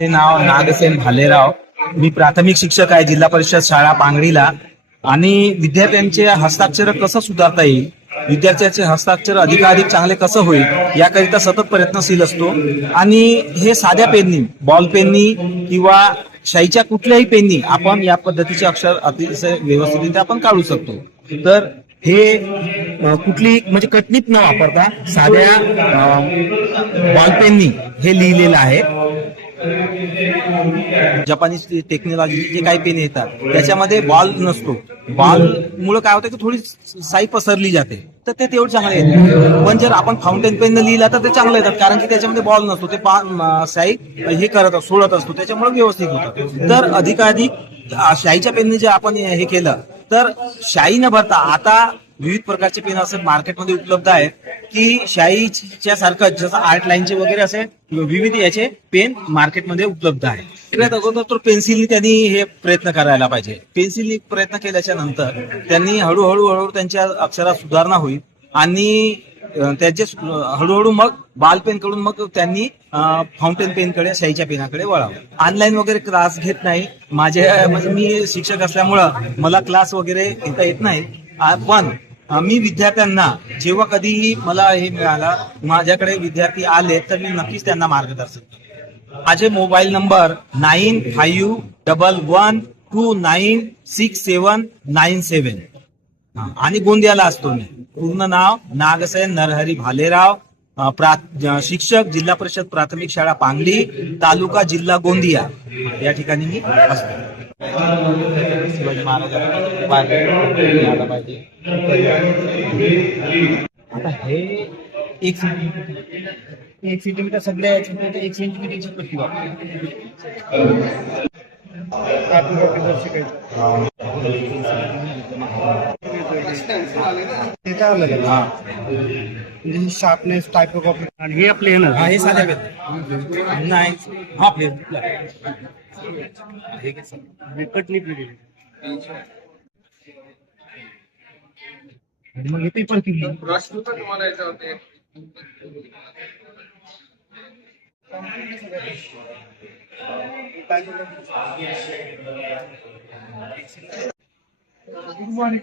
ते नाव नागसेन भालेराव. मी प्राथमिक शिक्षक आहे जिल्हा परिषद शाळा पांगडीला. आणि विद्यार्थ्यांचे हस्ताक्षर कसं सुधारता येईल, विद्यार्थ्यांचे हस्ताक्षर अधिकाधिक चांगले कसं होईल याकरिता सतत प्रयत्नशील असतो. आणि हे साध्या पेननी, बॉल पेननी किंवा शाईच्या कुठल्याही पेननी आपण या पद्धतीचे अक्षर अतिशय व्यवस्थितरित्या आपण काढू शकतो. तर हे कुठली म्हणजे कटनीत न वापरता साध्या बॉल पेननी हे लिहिलेलं आहे. जपानी टेक्नॉलॉजी जे काही पेन येतात त्याच्यामध्ये बॉल नसतो. बॉल मुळे काय होतं की थोडी साई पसरली जाते, तर ते तेवढं चांगलं येत. पण जर आपण फाउंटेन पेन लिहिला तर ते चांगलं येतात, कारण की त्याच्यामध्ये बॉल नसतो, ते साई हे करत सोडत असतो, त्याच्यामुळे व्यवस्थित होतं. तर अधिकाधिक शाईच्या पेनने जे आपण हे केलं तर शाई न भरता आता विविध प्रकारचे पेन असे मार्केटमध्ये उपलब्ध आहेत की शाईच्या सारखं जसं आर्ट लाईनचे वगैरे असे विविध याचे पेन मार्केटमध्ये उपलब्ध आहे. सगळ्यात अगोदर तर पेन्सिलनी त्यांनी हे प्रयत्न करायला पाहिजे. पेन्सिलनी प्रयत्न केल्याच्या नंतर त्यांनी हळूहळू त्यांच्या अक्षरात सुधारणा होईल आणि त्याचे हळूहळू मग बॉल पेन कडून मग त्यांनी फाउंटेन पेनकडे, शाईच्या पेनाकडे वळावं. ऑनलाईन वगैरे क्लास घेत नाही. म्हणजे मी शिक्षक असल्यामुळं मला क्लास वगैरे घेता येत नाही. पण मी विद्यार्थ्यांना जेव्हा कधीही मला हे मिळालं, माझ्याकडे विद्यार्थी आले तर मी नक्कीच त्यांना मार्गदर्शन करतो. माझे मोबाईल नंबर 9511296797 आणि गोंदियाला असतो मी. पूर्ण नाव नागसेन नरहरी भालेराव, शिक्षक जिल्हा परिषद प्राथमिक शाळा पांगडी, तालुका जिल्हा गोंदिया या ठिकाणी मी असतो. शिवाजी महाराजांना पाहिजे. आता हे 1 सेंटीमीटर सगळ्या 1 सेंटीमीटरची पट्टी शार्पनेस टाइप ऑफ आणि हे प्लेन हे साध्या नाही. हा प्लेन कटनी प्लेन मग हे पेपर किती प्रश्न तर तुम्हाला याच्यावरती गुड मॉर्निंग